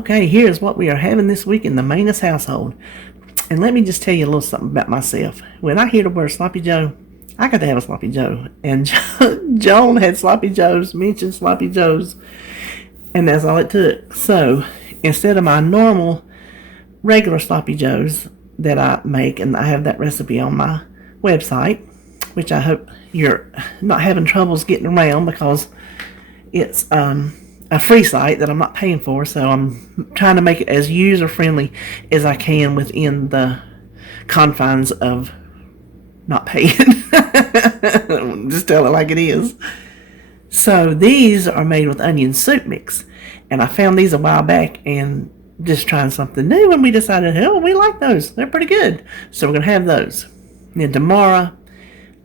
Okay, here's what we are having this week in the Maness household. And let me just tell you a little something about myself. When I hear the word Sloppy Joe, I got to have a Sloppy Joe. And Joan had Sloppy Joes, mentioned Sloppy Joes, and that's all it took. So instead of my normal, regular Sloppy Joes that I make, and I have that recipe on my website, which I hope you're not having troubles getting around because it's a free site that I'm not paying for, so I'm trying to make it as user friendly as I can within the confines of not paying. Just tell it like it is. So these are made with onion soup mix, and I found these a while back and just trying something new, and we decided, oh, we like those. They're pretty good, so we're gonna have those. And then tomorrow,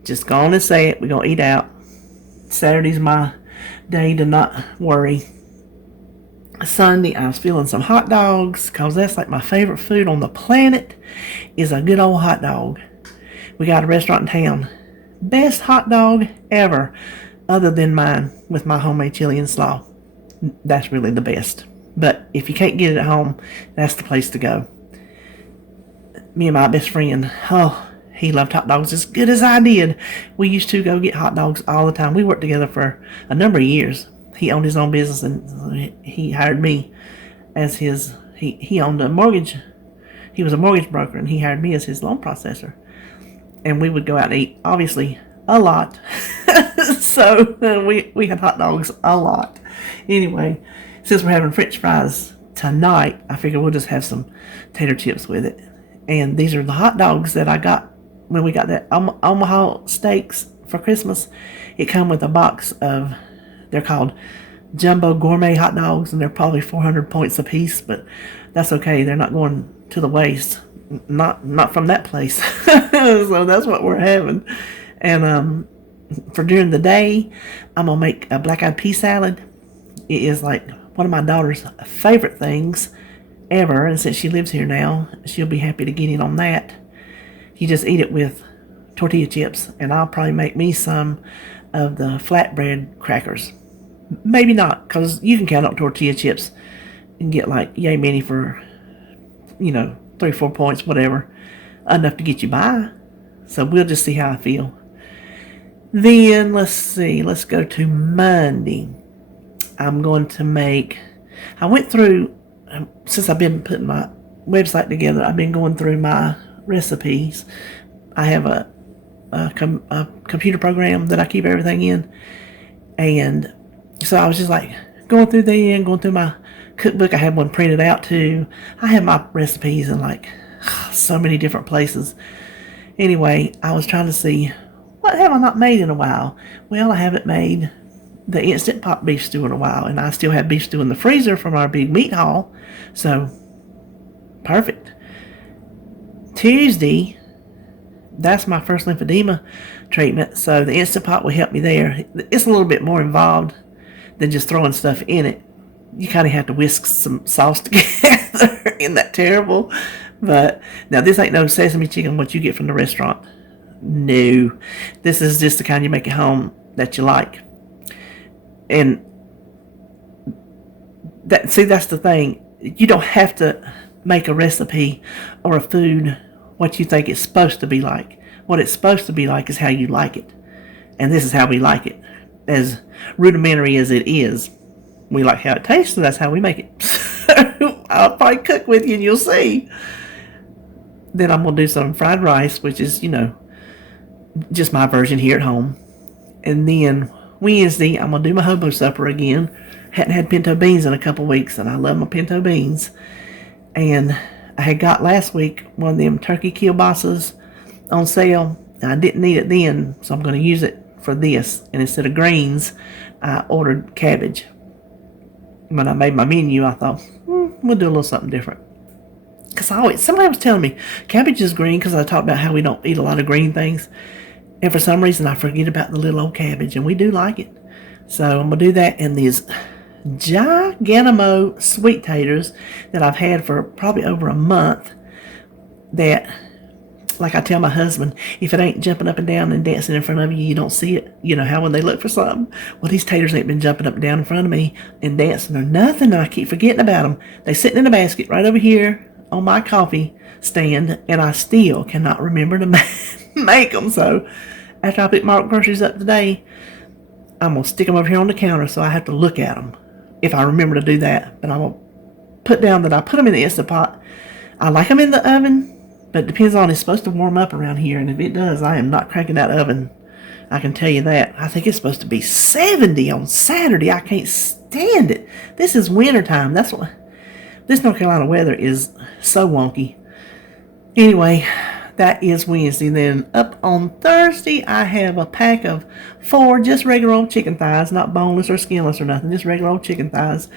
just go on and say it, we're gonna eat out. Saturday's my day to not worry. Sunday, I was feeling some hot dogs because that's like my favorite food on the planet is a good old hot dog. We got a restaurant in town. Best hot dog ever, other than mine with my homemade chili and slaw. That's really the best. But if you can't get it at home, that's the place to go. Me and my best friend, he loved hot dogs as good as I did. We used to go get hot dogs all the time. We worked together for a number of years. He owned his own business, and he hired me as his, he owned a mortgage. He was a mortgage broker, and he hired me as his loan processor. And we would go out and eat, obviously, a lot. So we had hot dogs a lot. Anyway, since we're having French fries tonight, I figured we'll just have some tater chips with it. And these are the hot dogs that I got when we got that Omaha steaks for Christmas. It come with a box of, they're called jumbo gourmet hot dogs, and they're probably 400 points a piece, but that's okay. They're not going to the waste. Not from that place. So that's what we're having. And for during the day, I'm going to make a black-eyed pea salad. It is like one of my daughter's favorite things ever, and since she lives here now, she'll be happy to get in on that. You just eat it with tortilla chips, and I'll probably make me some of the flatbread crackers. Maybe not, because you can count up tortilla chips and get like yay many for, 3-4 points, whatever, enough to get you by. So we'll just see how I feel. Then let's go to Monday. I'm going to make, I went through, since I've been putting my website together, I've been going through my recipes. I have a computer program that I keep everything in, and so I was just like going through my cookbook. I have one printed out too. I have my recipes in like so many different places. Anyway, I was trying to see what have I not made in a while. Well, I haven't made the Instant Pot beef stew in a while, and I still have beef stew in the freezer from our big meat haul, so perfect. Tuesday, that's my first lymphedema treatment, so the Instant Pot will help me there. It's a little bit more involved than just throwing stuff in it. You kind of have to whisk some sauce together. Isn't that terrible? But now this ain't no sesame chicken what you get from the restaurant. No, this is just the kind you make at home that you like. And that's the thing. You don't have to make a recipe or a food what you think it's supposed to be like. What it's supposed to be like is how you like it. And this is how we like it. As rudimentary as it is, we like how it tastes, so that's how we make it. So I'll probably cook with you and you'll see. Then I'm going to do some fried rice, which is, just my version here at home. And then Wednesday, I'm going to do my hobo supper again. Hadn't had pinto beans in a couple weeks, and I love my pinto beans. And I had got last week one of them turkey kielbasa's on sale, and I didn't need it then, so I'm going to use it for this. And instead of greens, I ordered cabbage. When I made my menu, I thought, we'll do a little something different. Because somebody was telling me cabbage is green because I talked about how we don't eat a lot of green things. And for some reason, I forget about the little old cabbage, and we do like it. So I'm going to do that. And these Giganimo sweet taters that I've had for probably over a month that Like I tell my husband, if it ain't jumping up and down and dancing in front of you, you don't see it. You know how when they look for something? Well, these taters ain't been jumping up and down in front of me and dancing or nothing. And I keep forgetting about them. They sitting in a basket right over here on my coffee stand, and I still cannot remember to make them. So after I pick my groceries up today, I'm going to stick them over here on the counter so I have to look at them if I remember to do that. But I'm going to put down that I put them in the Instant Pot. I like them in the oven. But it depends on, it's supposed to warm up around here, and if it does, I am not cranking that oven. I can tell you that. I think it's supposed to be 70 on Saturday. I can't stand it. This is winter time. That's what this North Carolina weather is, so wonky. Anyway, that is Wednesday. Then up on Thursday, I have a pack of 4 just regular old chicken thighs, not boneless or skinless or nothing, just regular old chicken thighs.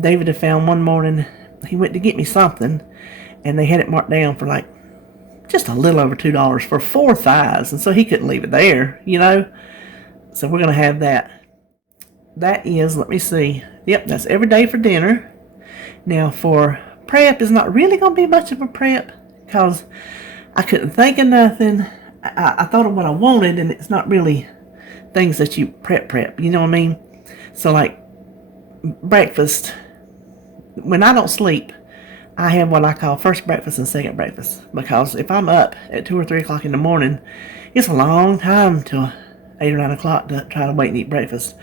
David had found one morning, he went to get me something, and they had it marked down for like just a little over $2 for 4 thighs, and so he couldn't leave it there, you know. So we're gonna have that. That is, let me see. Yep, that's every day for dinner. Now for prep, is not really gonna be much of a prep because I couldn't think of nothing. I thought of what I wanted, and it's not really things that you prep. You know what I mean? So like breakfast, when I don't sleep, I have what I call first breakfast and second breakfast, because if I'm up at 2 or 3 o'clock in the morning, it's a long time till 8 or 9 o'clock to try to wait and eat breakfast.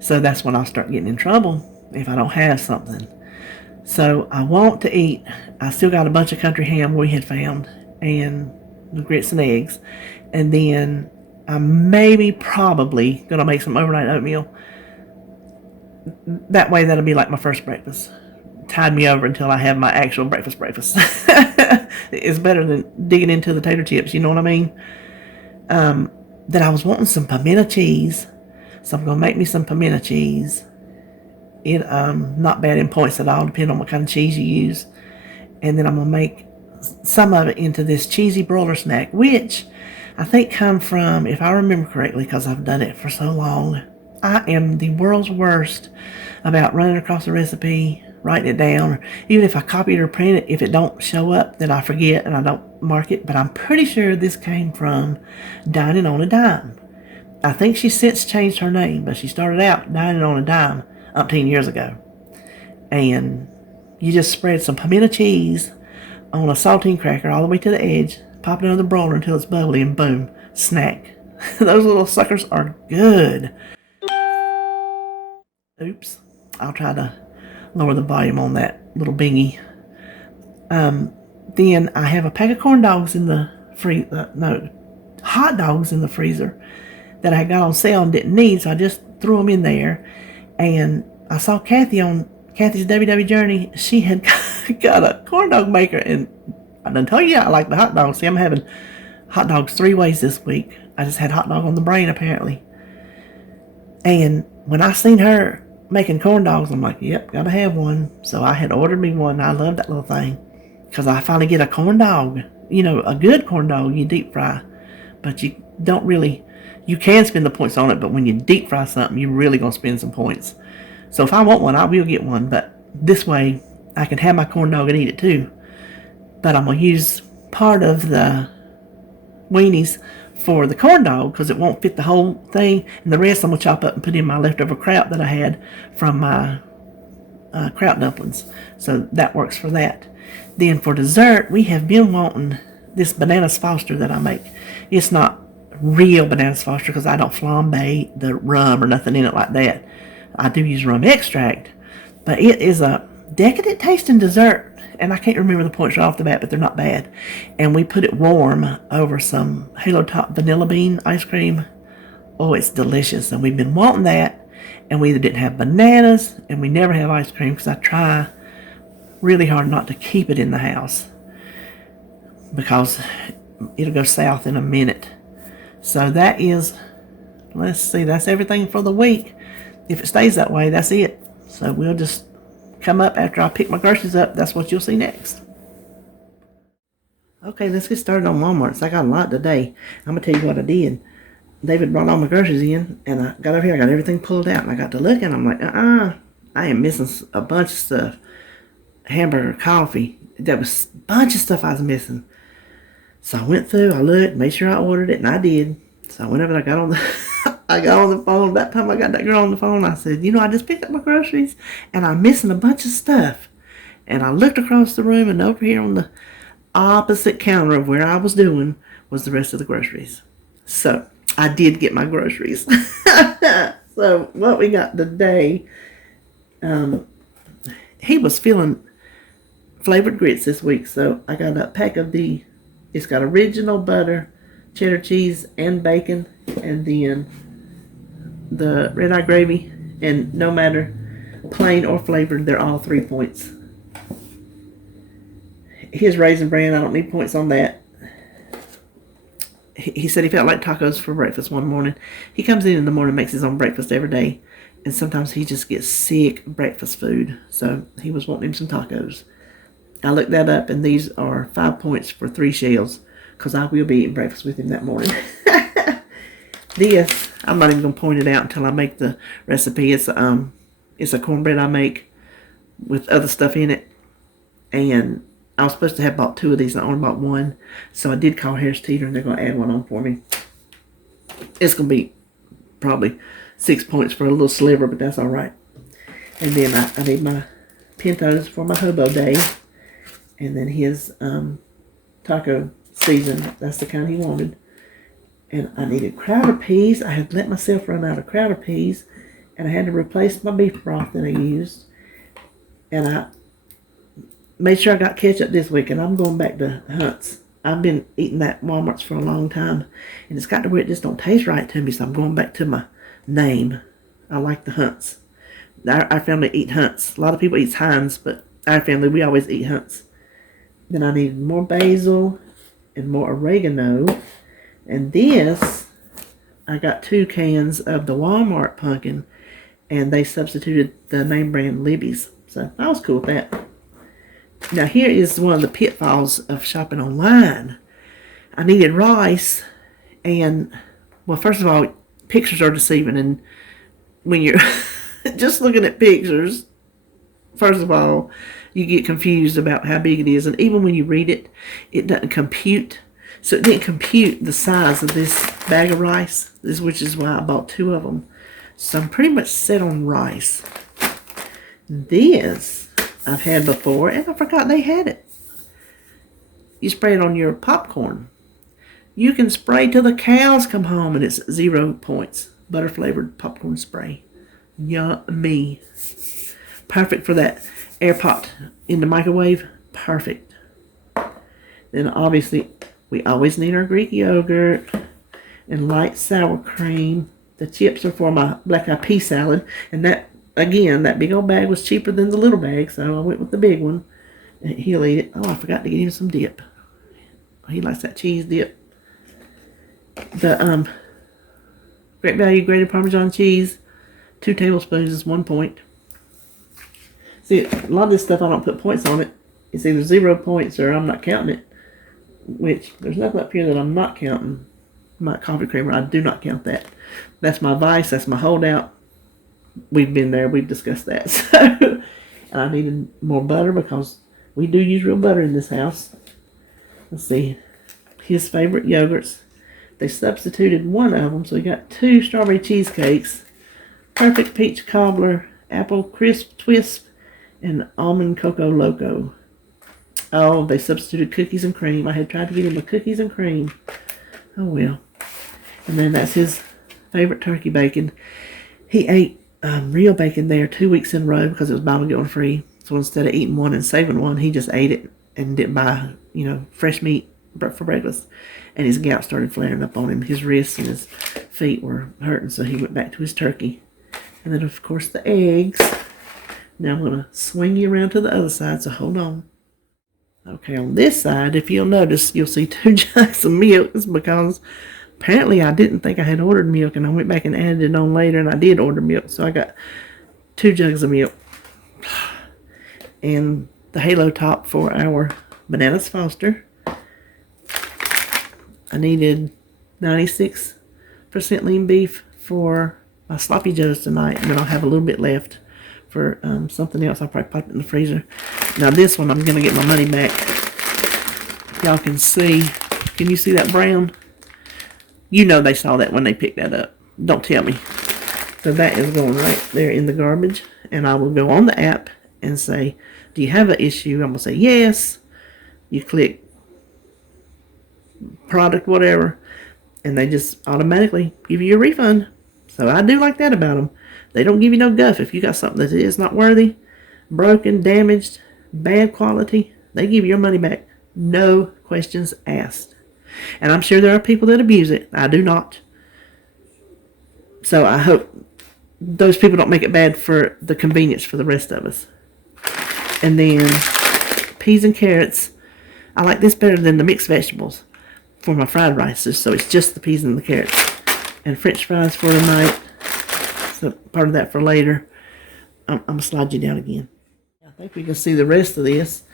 So that's when I'll start getting in trouble if I don't have something. So I want to eat. I still got a bunch of country ham we had found and the grits and eggs, and then I'm probably gonna make some overnight oatmeal. That way that'll be like my first breakfast. Tide me over until I have my actual breakfast. It's better than digging into the tater chips, you know what I mean? Then I was wanting some pimento cheese, so I'm gonna make me some pimento cheese. It not bad in points at all, depending on what kind of cheese you use. And then I'm gonna make some of it into this cheesy broiler snack, which I think come from, if I remember correctly, because I've done it for so long, I am the world's worst about running across a recipe, writing it down, or even if I copy it or print it, if it don't show up, then I forget and I don't mark it. But I'm pretty sure this came from Dining on a Dime. I think she's since changed her name, but she started out Dining on a Dime umpteen years ago. And you just spread some pimento cheese on a saltine cracker all the way to the edge, pop it under the broiler until it's bubbly, and boom, snack. Those little suckers are good. Oops, I'll try to lower the volume on that little bingy. Then I have a pack of corn dogs in the hot dogs in the freezer that I got on sale and didn't need, so I just threw them in there. And I saw Kathy on Kathy's WW Journey. She had got a corn dog maker, and I done told you I like the hot dogs. See, I'm having hot dogs 3 ways this week. I just had hot dog on the brain, apparently. And when I seen her making corn dogs, I'm like, yep, gotta have one. So I had ordered me one. I love that little thing because I finally get a corn dog. You know, a good corn dog you deep fry, but you don't really, you can spend the points on it, but when you deep fry something, you're really gonna spend some points. So if I want one, I will get one, but this way I can have my corn dog and eat it too. But I'm gonna use part of the weenies for the corn dog because it won't fit the whole thing, and the rest I'm gonna chop up and put in my leftover kraut that I had from my kraut dumplings. So that works for that. Then for dessert, we have been wanting this Bananas Foster that I make. It's not real Bananas Foster because I don't flambe the rum or nothing in it like that. I do use rum extract, but it is a decadent tasting dessert. And I can't remember the points right off the bat, but they're not bad. And we put it warm over some Halo Top vanilla bean ice cream. Oh, it's delicious. And we've been wanting that. And we either didn't have bananas, and we never have ice cream because I try really hard not to keep it in the house because it'll go south in a minute. So that is, let's see, that's everything for the week. If it stays that way, that's it. So we'll just come up after I pick my groceries up. That's what you'll see next. Okay, let's get started on Walmart. So I got a lot today. I'm going to tell you what I did. David brought all my groceries in, and I got over here. I got everything pulled out, and I got to look, and I'm like, I am missing a bunch of stuff. Hamburger, coffee. There was a bunch of stuff I was missing. So I went through, I looked, made sure I ordered it, and I did. So I went over and I got on the I got on the phone. That time I got that girl on the phone, I said, you know, I just picked up my groceries and I'm missing a bunch of stuff. And I looked across the room, and over here on the opposite counter of where I was doing was the rest of the groceries. So I did get my groceries. So what we got today, he was feeling flavored grits this week, so I got a pack of it's got original butter, cheddar cheese, and bacon, and then the red eye gravy, and no matter plain or flavored, they're all 3 points. His Raisin Bran, I don't need points on that. He said he felt like tacos for breakfast one morning. He comes in the morning and makes his own breakfast every day, and sometimes he just gets sick of breakfast food, so he was wanting him some tacos. I looked that up, and these are 5 points for 3 shells, because I will be eating breakfast with him that morning. This, I'm not even going to point it out until I make the recipe. It's a cornbread I make with other stuff in it, and I was supposed to have bought 2 of these, and I only bought 1, so I did call Harris Teeter, and they're going to add 1 on for me. It's going to be probably 6 points for a little sliver, but that's all right. And then I need my pintos for my hobo day, and then his taco season. That's the kind he wanted. And I needed Crowder peas. I had let myself run out of Crowder peas, and I had to replace my beef broth that I used. And I made sure I got ketchup this week, and I'm going back to Hunt's. I've been eating that Walmart's for a long time, and it's got to where it just don't taste right to me, so I'm going back to my name. I like the Hunt's. Our family eat Hunt's. A lot of people eat Heinz, but our family, we always eat Hunt's. Then I needed more basil and more oregano. And this, I got 2 cans of the Walmart pumpkin, and they substituted the name brand Libby's. So I was cool with that. Now here is one of the pitfalls of shopping online. I needed rice, and, well, first of all, pictures are deceiving, and when you're just looking at pictures, first of all, you get confused about how big it is, and even when you read it, it doesn't compute. So it didn't compute the size of this bag of rice, which is why I bought 2 of them. So I'm pretty much set on rice. This I've had before, and I forgot they had it. You spray it on your popcorn. You can spray till the cows come home, and it's 0 points. Butter flavored popcorn spray. Yummy. Perfect for that air pot in the microwave. Perfect. Then obviously we always need our Greek yogurt and light sour cream. The chips are for my black eyed pea salad, and that, again, that big old bag was cheaper than the little bag, so I went with the big one. And he'll eat it. Oh, I forgot to get him some dip. He likes that cheese dip. The Great Value grated Parmesan cheese, 2 tablespoons is 1 point. See, a lot of this stuff I don't put points on it. It's either 0 points or I'm not counting it. Which, there's nothing up here that I'm not counting. My coffee creamer, I do not count that. That's my vice, that's my holdout. We've been there, we've discussed that. So, and I needed more butter because we do use real butter in this house. Let's see. His favorite yogurts. They substituted 1 of them, so we got 2 strawberry cheesecakes, perfect peach cobbler, apple crisp twist, and almond cocoa loco. Oh, they substituted cookies and cream. I had tried to get him a cookies and cream. Oh well. And then that's his favorite turkey bacon. He ate real bacon there 2 weeks in a row because it was buy one get one free. So instead of eating 1 and saving 1, he just ate it and didn't buy, fresh meat for breakfast. And his gout started flaring up on him. His wrists and his feet were hurting, so he went back to his turkey. And then, of course, the eggs. Now I'm going to swing you around to the other side, so hold on. Okay, on this side, if you'll notice, you'll see 2 jugs of milk. It's because apparently I didn't think I had ordered milk, and I went back and added it on later, and I did order milk. So I got 2 jugs of milk. And the halo top for our Bananas Foster. I needed 96% lean beef for my sloppy joes tonight, and then I'll have a little bit left for something else. I'll probably pop it in the freezer. Now this one, I'm going to get my money back. Y'all can see Can you see that brown? You know they saw that when they picked that up. Don't tell me. So that is going right there in the garbage. And I will go on the app and say, do you have an issue? I'm going to say yes. You click product whatever, and they just automatically give you a refund. So I do like that about them. They don't give you no guff. If you got something that is not worthy, broken, damaged, bad quality, they give you your money back. No questions asked. And I'm sure there are people that abuse it. I do not. So I hope those people don't make it bad for the convenience for the rest of us. And then peas and carrots. I like this better than the mixed vegetables for my fried rices. So it's just the peas and the carrots. And French fries for tonight. So part of that for later. I'm going to slide you down again. I think we can see the rest of this.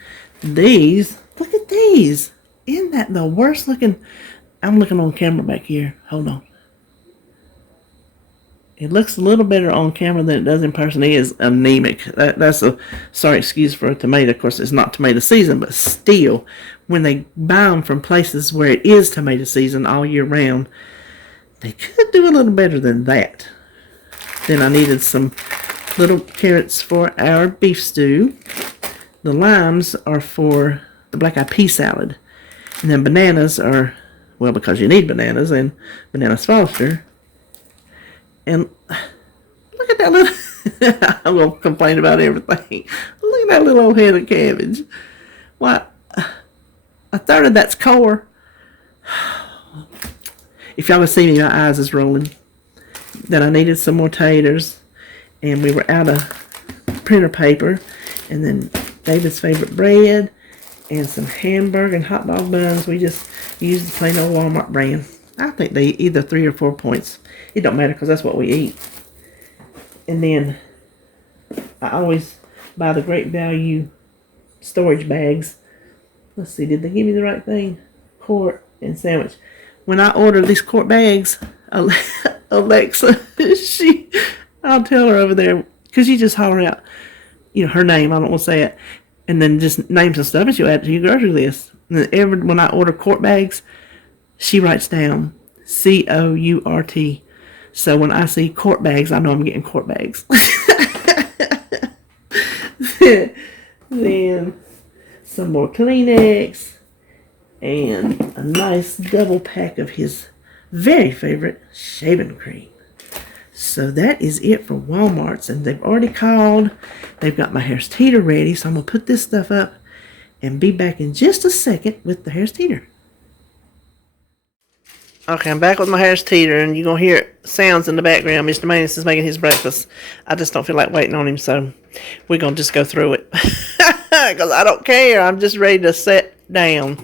These, look at these. Isn't that the worst looking? I'm looking on camera back here. Hold on. It looks a little better on camera than it does in person. It is anemic. That's a sorry excuse for a tomato. Of course, it's not tomato season, but still, when they buy them from places where it is tomato season all year round, they could do a little better than that. Then I needed some little carrots for our beef stew. The limes are for the black-eyed pea salad. And then bananas are, well, because you need bananas, and bananas Foster. And look at that little, I'm going to complain about everything. Look at that little old head of cabbage. Why, a third of that's core. If y'all can see me, my eyes is rolling. Then I needed some more taters. And we were out of printer paper. And then David's favorite bread. And some hamburger and hot dog buns. We just used the plain old Walmart brand. I think they either 3 or 4 points. It don't matter because that's what we eat. And then I always buy the Great Value storage bags. Let's see, did they give me the right thing? Quart and sandwich. When I order these quart bags, Alexa, I'll tell her over there, because you just holler out, her name, I don't want to say it, and then just name some stuff and she'll add it to your grocery list. And then when I order quart bags, she writes down COURT. So when I see quart bags, I know I'm getting quart bags. Then some more Kleenex and a nice double pack of his very favorite shaving cream. So that is it for Walmart's, and they've already called. They've got my Harris Teeter ready, so I'm going to put this stuff up and be back in just a second with the Harris Teeter. Okay, I'm back with my Harris Teeter, and you're going to hear sounds in the background. Mr. Maness is making his breakfast. I just don't feel like waiting on him, so we're going to just go through it. Because I don't care. I'm just ready to sit down.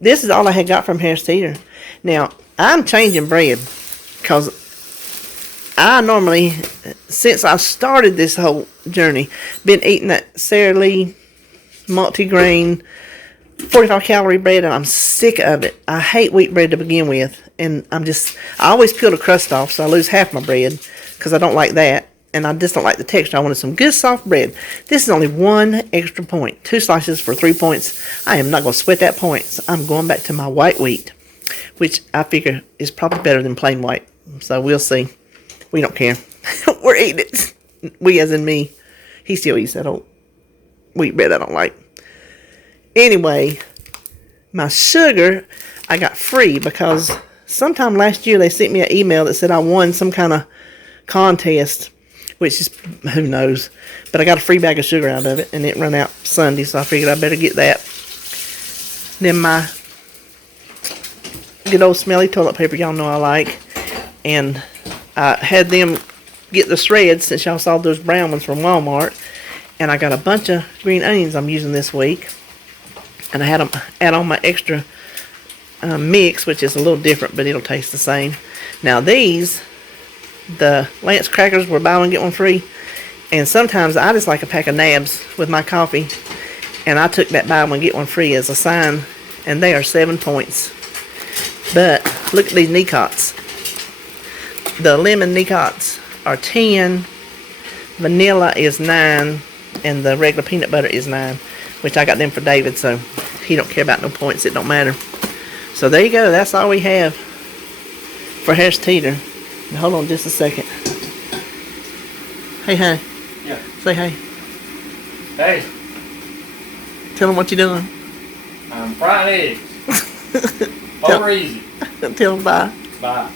This is all I had got from Harris Teeter. Now, I'm changing bread, because I normally, since I started this whole journey, been eating that Sara Lee multi-grain 45 calorie bread, and I'm sick of it. I hate wheat bread to begin with, and I always peel the crust off, so I lose half my bread, because I don't like that, and I just don't like the texture. I wanted some good soft bread. This is only 1 extra point. 2 slices for 3 points. I am not going to sweat that point. So I'm going back to my white wheat, which I figure is probably better than plain white, so we'll see. We don't care. We're eating it. We as in me. He still eats that old wheat bread I don't like. Anyway, my sugar I got free because sometime last year they sent me an email that said I won some kind of contest, which is, who knows. But I got a free bag of sugar out of it, and it ran out Sunday, so I figured I better get that. Then my good old smelly toilet paper, y'all know I like. And I had them get the shreds, since y'all saw those brown ones from Walmart. And I got a bunch of green onions I'm using this week. And I had them add on my extra mix, which is a little different, but it'll taste the same. Now these, the Lance crackers were buy one get one free. And sometimes I just like a pack of nabs with my coffee. And I took that buy one get one free as a sign. And they are 7 points. But look at these Nicots. The lemon Nicots are 10. Vanilla is 9. And the regular peanut butter is 9. Which I got them for David, so he don't care about no points. It don't matter. So there you go. That's all we have for Harris Teeter. Now, hold on just a second. Hey, hey. Yeah. Say hey. Hey. Tell them what you're doing. I'm frying eggs. Over easy. Tell them bye. Bye.